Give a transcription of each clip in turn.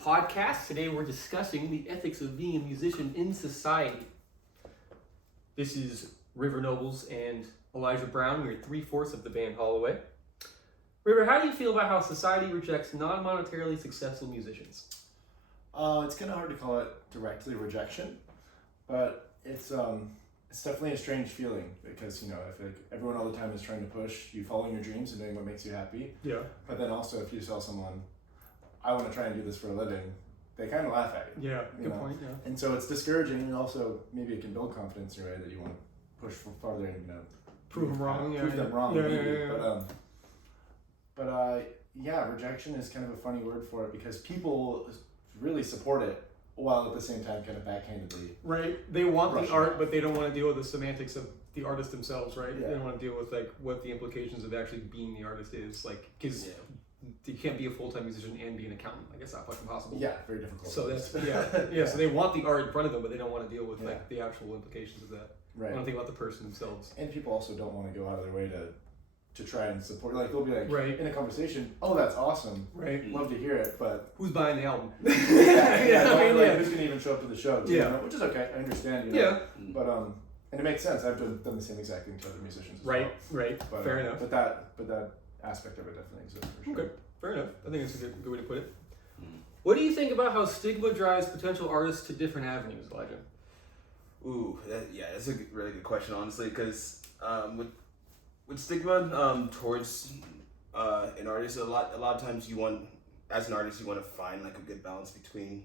podcast. Today we're discussing the ethics of being a musician in society. This is River Nobles and Elijah Brown. We're 3/4 of the band Holloway. River, how do you feel about how society rejects non-monetarily successful musicians? It's kind of hard to call it directly rejection, but it's definitely a strange feeling because, you know, I feel like everyone all the time is trying to push you following your dreams and doing what makes you happy. Yeah. But then also if you tell someone, I want to try and do this for a living, they kind of laugh at you. Yeah, you good know? point, yeah. And so it's discouraging, and also maybe it can build confidence in your way that you want to push farther and, you know, Prove them wrong, prove them wrong. Yeah, maybe. yeah. But rejection is kind of a funny word for it because people really support it while at the same time kind of backhandedly. Right. They want the Rushing art, off. but they don't want to deal with the semantics of the artist themselves, right? Yeah. They don't want to deal with like what the implications of actually being the artist is, like because you can't be a full-time musician and be an accountant. Like it's not fucking possible. Yeah, very difficult. So that's yeah. So they want the art in front of them, but they don't want to deal with like the actual implications of that. Right. They don't think about the person themselves. And people also don't want to go out of their way to try and support. Like they'll be like Right. in a conversation, "Oh, that's awesome. Right. Love to hear it," but Who's buying the album? yeah, I mean, like, yeah. who's gonna even show up to the show? Yeah. You know? Which is okay. I understand. You know? Yeah. But and it makes sense. I've done the same exact thing to other musicians. As Right. well. Right. But, Fair enough. But that aspect of it definitely exists for sure. Okay. Fair enough. I think that's a good way to put it. What do you think about how stigma drives potential artists to different avenues, Elijah? Ooh, that's a really good question, honestly, because with stigma towards an artist, a lot of times as an artist, you want to find like a good balance between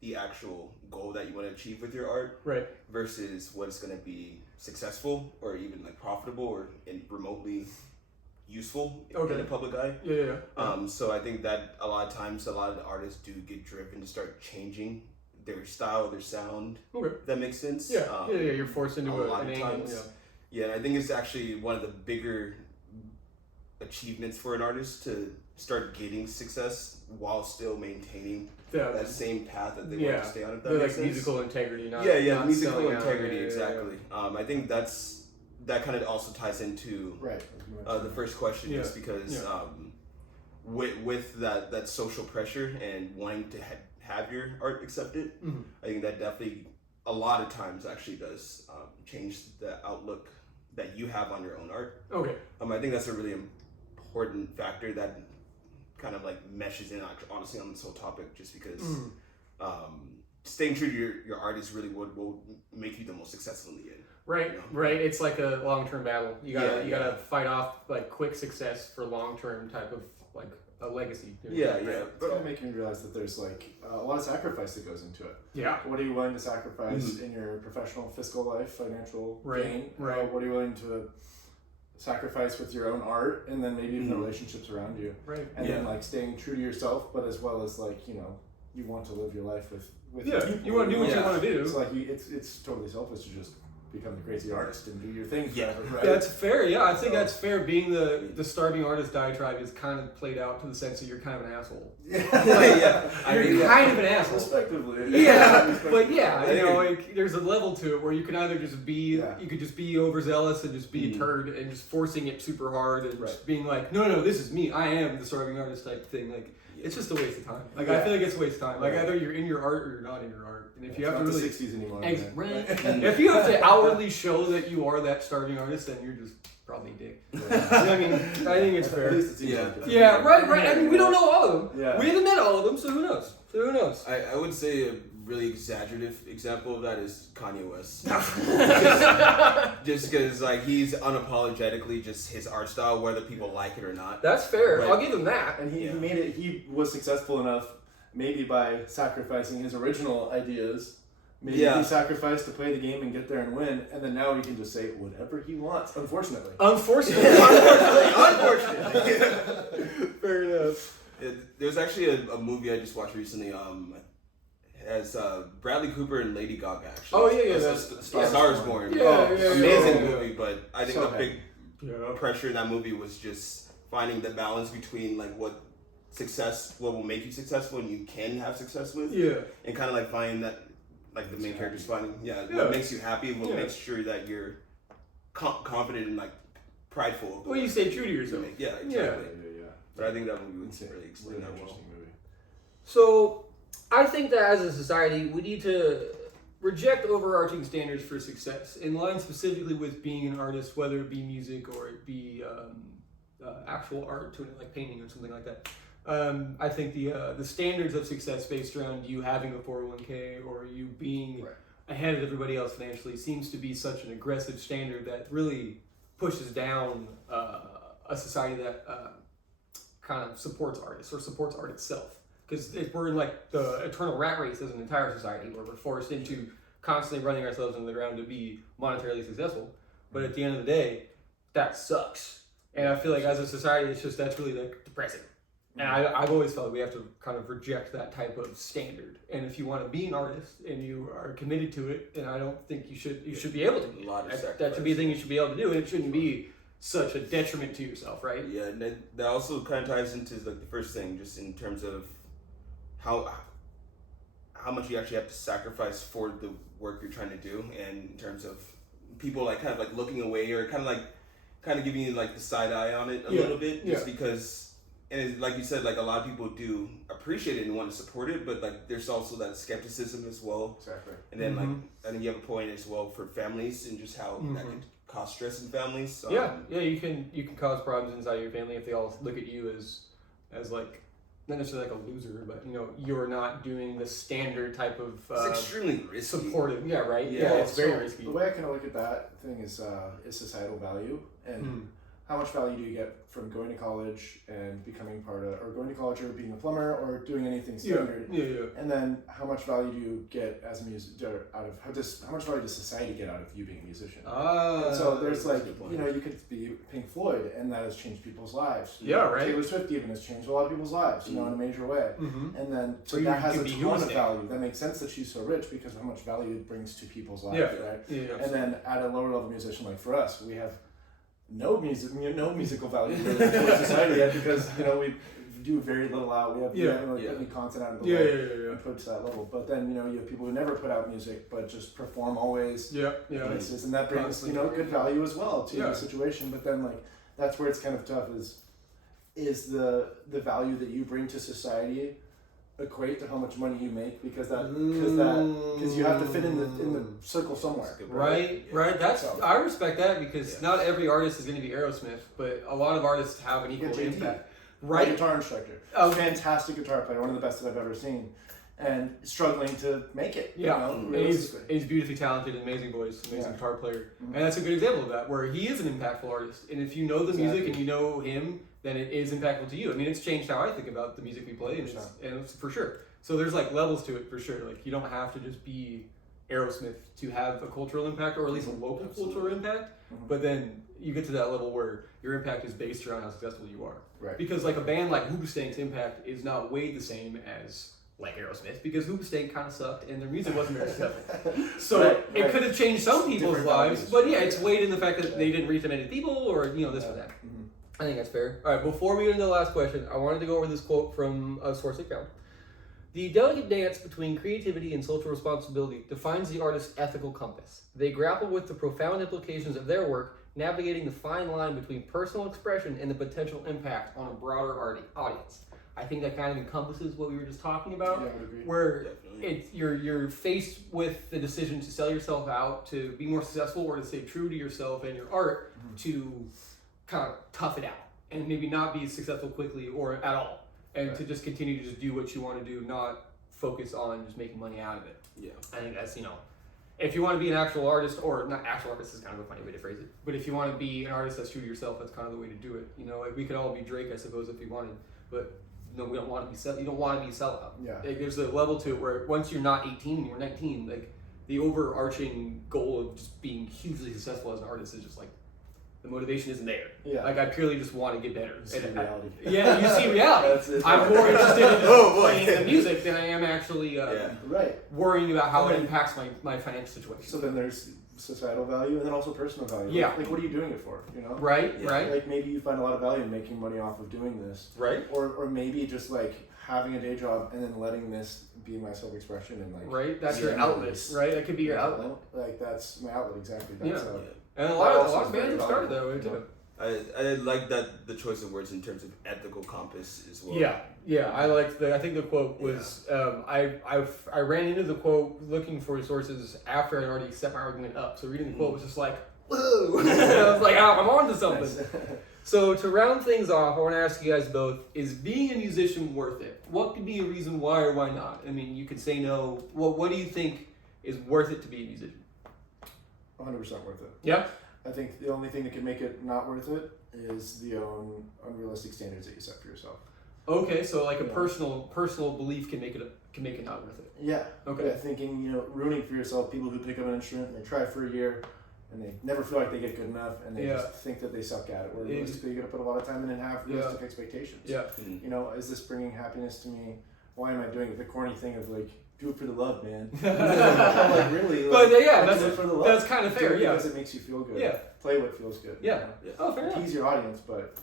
the actual goal that you want to achieve with your art, Right. versus what is going to be successful or even like profitable or remotely useful in the public eye. Yeah. So I think that a lot of times, a lot of the artists do get driven to start changing their style, their sound. Okay. If that makes sense. Yeah. You're forced into a lot an of angle. times. Yeah, I think it's actually one of the bigger achievements for an artist to start getting success while still maintaining that same path that they want to stay on. If that The, makes like sense. musical integrity, not musical selling out. integrity, Yeah. exactly. I think that kind of also ties into Right. the first question, just because with that social pressure and wanting to have your art accepted, I think that definitely a lot of times actually does change the outlook that you have on your own art. Okay. I think that's a really important factor that kind of like meshes in honestly on this whole topic, just because staying true to your art is really what will make you the most successful in the end. Right, you know? right. It's like a long-term battle. You gotta fight off like quick success for long-term type of like a legacy. It's gonna make me realize that there's like a lot of sacrifice that goes into it. Yeah. What are you willing to sacrifice in your professional, fiscal life, financial gain? Right. What are you willing to sacrifice with your own art, and then maybe even the relationships around you? Right. And then like staying true to yourself, but as well as like, you know, you want to live your life with people. You want to do what you want to do. So like it's totally selfish to just become the crazy artist and do your thing forever, right? That's fair. Yeah, I think that's fair. Being the starving artist diatribe is kind of played out to the sense that you're kind of an asshole. You're kind of an asshole. Respectively. Yeah, but yeah, you know, like there's a level to it where you can either just be, you could just be overzealous and just be a turd and just forcing it super hard and just being like, no, this is me. I am the starving artist type thing. Like, it's just a waste of time. Like, I feel like it's a waste of time. Like, either you're in your art or you're not in your art. And if you have to really, the 60s anymore. if you have to outwardly show that you are that starving artist, then you're just probably a dick. I mean, I think it's fair. At least it seems like it. Yeah, right. I mean, we don't know all of them. Yeah. We haven't met all of them, so who knows? I would say a really exaggerative example of that is Kanye West. Just because like he's unapologetically just his art style, whether people like it or not. That's fair. Right. I'll give him that. And he made it. He was successful enough, maybe by sacrificing his original ideas. Maybe he sacrificed to play the game and get there and win, and then now he can just say whatever he wants. Unfortunately. Unfortunately. Fair enough. There's actually a movie I just watched recently. Has Bradley Cooper and Lady Gaga actually. Oh yeah. Star is Born. Amazing movie, but I think the big pressure in that movie was just finding the balance between like what will make you successful and you can have success with. Yeah. And kind of like finding that, like the main character's finding, what makes you happy, what makes sure that you're confident and like prideful. Well, you stay true to yourself. Yeah, exactly. But I think that movie would really explain that well. Movie. So, I think that as a society, we need to reject overarching standards for success, in line specifically with being an artist, whether it be music or it be actual art, like painting or something like that. I think the standards of success based around you having a 401k or you being ahead of everybody else financially seems to be such an aggressive standard that really pushes down a society that kind of supports artists or supports art itself. Because we're in like the eternal rat race as an entire society where we're forced into constantly running ourselves into the ground to be monetarily successful. But at the end of the day, that sucks. And I feel like as a society, that's really like depressing. And I've always felt we have to kind of reject that type of standard. And if you want to be an artist and you are committed to it, then I don't think you should be able to be. That should be a thing you should be able to do, and it shouldn't be such a detriment to yourself, right? Yeah, and that also kind of ties into like the first thing, just in terms of how much you actually have to sacrifice for the work you're trying to do, and in terms of people like kind of like looking away or kind of giving you like the side eye on it a little bit, just because. And like you said, like a lot of people do appreciate it and want to support it, but like there's also that skepticism as well. Exactly. And then I think you have a point as well for families and just how that could cause stress in families. You can cause problems inside your family if they all look at you as like not necessarily like a loser, but you're not doing the standard type of it's extremely risky. Supportive. Yeah, right. Yeah, it's very risky. The way I kind of look at that thing is societal value and. How much value do you get from going to college and becoming part of, or going to college or being a plumber or doing anything standard? Yeah. And then how much value do you get as a how much value does society get out of you being a musician? And so there's like, you could be Pink Floyd and that has changed people's lives. Taylor Swift even has changed a lot of people's lives, in a major way. And then so that has a ton of value. That makes sense that she's so rich because of how much value it brings to people's lives, right? And then at a lower level musician like for us, we have no musical value for society yet because we do very little out. We haven't put any content out in the world and put to that level. But then you have people who never put out music but just perform always. Places, and that brings good value as well to the situation. But then like that's where it's kind of tough is the value that you bring to society equate to how much money you make because you have to fit in the circle somewhere. Right. I respect that because not every artist is going to be Aerosmith, but a lot of artists have an equal impact. Right. My guitar instructor, fantastic guitar player, one of the best that I've ever seen, and struggling to make it. He's beautifully talented, amazing voice, amazing guitar player, and that's a good example of that where he is an impactful artist. And if you know the music and you know him, then it is impactful to you. I mean, it's changed how I think about the music we play, and it's for sure. So there's like levels to it for sure. Like you don't have to just be Aerosmith to have a cultural impact, or at least a local cultural impact. But then you get to that level where your impact is based around how successful you are. Right. Because like a band like Hoobastank's impact is not weighed the same as like Aerosmith, because Hoobastank kind of sucked and their music wasn't very successful. So it could have changed some people's lives, but it's weighed in the fact that they didn't reach that many people, or this or that. I think that's fair. All right, before we get into the last question, I wanted to go over this quote from a source I found. The delicate dance between creativity and social responsibility defines the artist's ethical compass. They grapple with the profound implications of their work, navigating the fine line between personal expression and the potential impact on a broader audience. I think that kind of encompasses what we were just talking about, where you're faced with the decision to sell yourself out, to be more successful, or to stay true to yourself and your art, to kind of tough it out and maybe not be successful quickly or at all, and to just continue to just do what you want to do, not focus on just making money out of it. I think that's if you want to be an actual artist, or not actual artist is kind of a funny way to phrase it, but if you want to be an artist that's true to yourself, that's kind of the way to do it. Like we could all be Drake, I suppose, if we wanted, but we don't want to be you don't want to be sellout. Like, there's a level to it where once you're not 18 and you're 19, like the overarching goal of just being hugely successful as an artist is just like the motivation isn't there. Like I purely just want to get better. You see reality. You see reality. I'm more interested in playing the music than I am actually worrying about how it impacts my financial situation. So then there's societal value and then also personal value. Like what are you doing it for? Right. Like maybe you find a lot of value in making money off of doing this. Right. Or maybe just like having a day job and then letting this be my self-expression and like. Right. That's your outlet. Right. That could be your outlet. Like that's my outlet exactly. That's and a lot of bands have started that way too. I like that the choice of words in terms of ethical compass as well. Yeah. I think the quote was. I ran into the quote looking for sources after I'd already set my argument up. So reading the quote was just like, whoa! I was like, I'm on to something. Nice. So to round things off, I want to ask you guys both: is being a musician worth it? What could be a reason why or why not? I mean, you could say no. What do you think is worth it to be a musician? 100% worth it. Yeah. I think the only thing that can make it not worth it is the unrealistic standards that you set for yourself. Okay, so like a personal belief can make it not worth it. Yeah. Okay. Yeah, thinking, ruining for yourself, people who pick up an instrument and they try for a year and they never feel like they get good enough and they just think that they suck at it. Where realistically, you got to put a lot of time in and have realistic expectations. Yeah. Is this bringing happiness to me? Why am I doing it? The corny thing of like, do it for the love, man. Like really. But do it for the love. that's kind of fair. Do it Yeah. because it makes you feel good. Yeah. Play what feels good. Yeah. Oh, fair enough. Tease your audience, but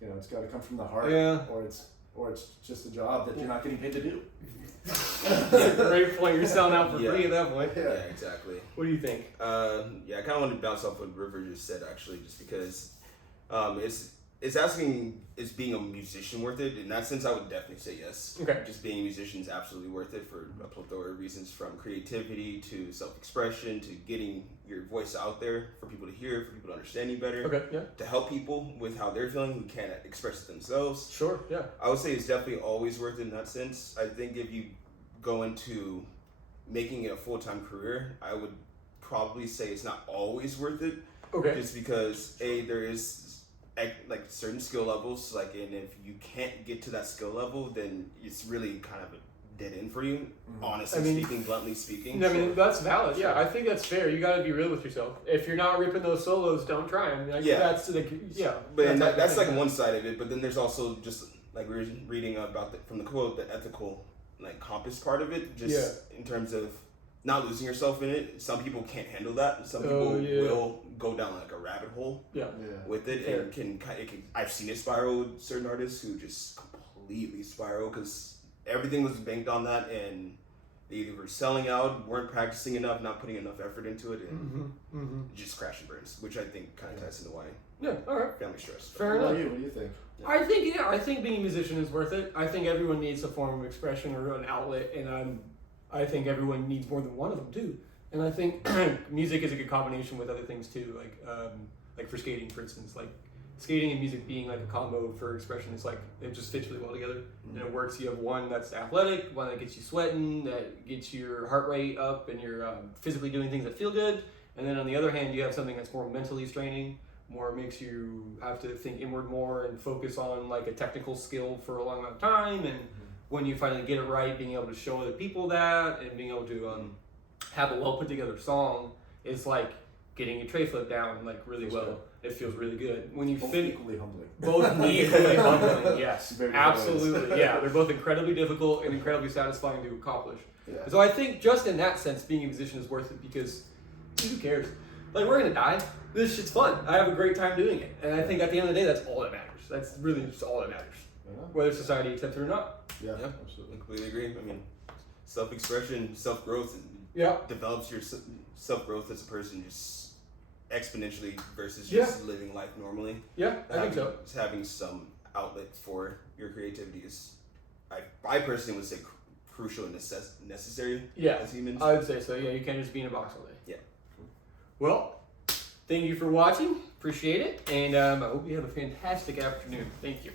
it's got to come from the heart. Yeah. Or it's just a job that you're not getting paid to do. That's a great point. You're selling out for free at that point. Yeah, exactly. What do you think? I kind of want to bounce off what River just said, actually, just because it's asking, is being a musician worth it? In that sense, I would definitely say yes. Okay. Just being a musician is absolutely worth it for a plethora of reasons, from creativity to self-expression to getting your voice out there for people to hear, for people to understand you better. Okay, yeah. To help people with how they're feeling who can't express it themselves. Sure, yeah. I would say it's definitely always worth it in that sense. I think if you go into making it a full-time career, I would probably say it's not always worth it. Okay. Just because there is like certain skill levels, and if you can't get to that skill level, then it's really kind of a dead end for you. Honestly speaking, bluntly speaking. I mean, that's valid. Yeah, I think that's fair. You got to be real with yourself. If you're not ripping those solos, don't try them. That's But that's like one side of it. But then there's also just like we were reading about from the quote, the ethical compass part of it. Just in terms of not losing yourself in it. Some people can't handle that. Some people will go down like a rabbit hole with it, and it can. I've seen it spiral with certain artists who just completely spiral because everything was banked on that, and they either were selling out, weren't practicing enough, not putting enough effort into it, and just crash and burns, which I think kind of ties into why. Yeah, all right. Family stress. Fair enough. What do you think? I think being a musician is worth it. I think everyone needs a form of expression or an outlet, and I think everyone needs more than one of them too. And I think music is a good combination with other things too, like for skating, for instance, like skating and music being like a combo for expression. It's like it just fits really well together, and it works. You have one that's athletic, one that gets you sweating, that gets your heart rate up, and you're physically doing things that feel good. And then on the other hand, you have something that's more mentally straining, more makes you have to think inward more and focus on like a technical skill for a long amount of time. And when you finally get it right, being able to show other people that and being able to have a well put together song is like getting your tray flip down like really well. Good. It feels really good when you equally humbling. Both equally humbling. Yes, very absolutely. Yeah, they're both incredibly difficult and incredibly satisfying to accomplish. Yeah. So I think just in that sense, being a musician is worth it because who cares? Like we're gonna die. This shit's fun. I have a great time doing it, and I think at the end of the day, that's all that matters. That's really just all that matters, whether society accepts it or not. Yeah, absolutely. Completely agree. I mean, self-expression, self-growth, develops your self-growth as a person just exponentially versus just living life normally. Yeah, I think so. Having some outlet for your creativity is, I personally would say, crucial and necessary as humans. I would say so. Yeah, you can't just be in a box all day. Yeah. Well, thank you for watching. Appreciate it. And I hope you have a fantastic afternoon. Thank you.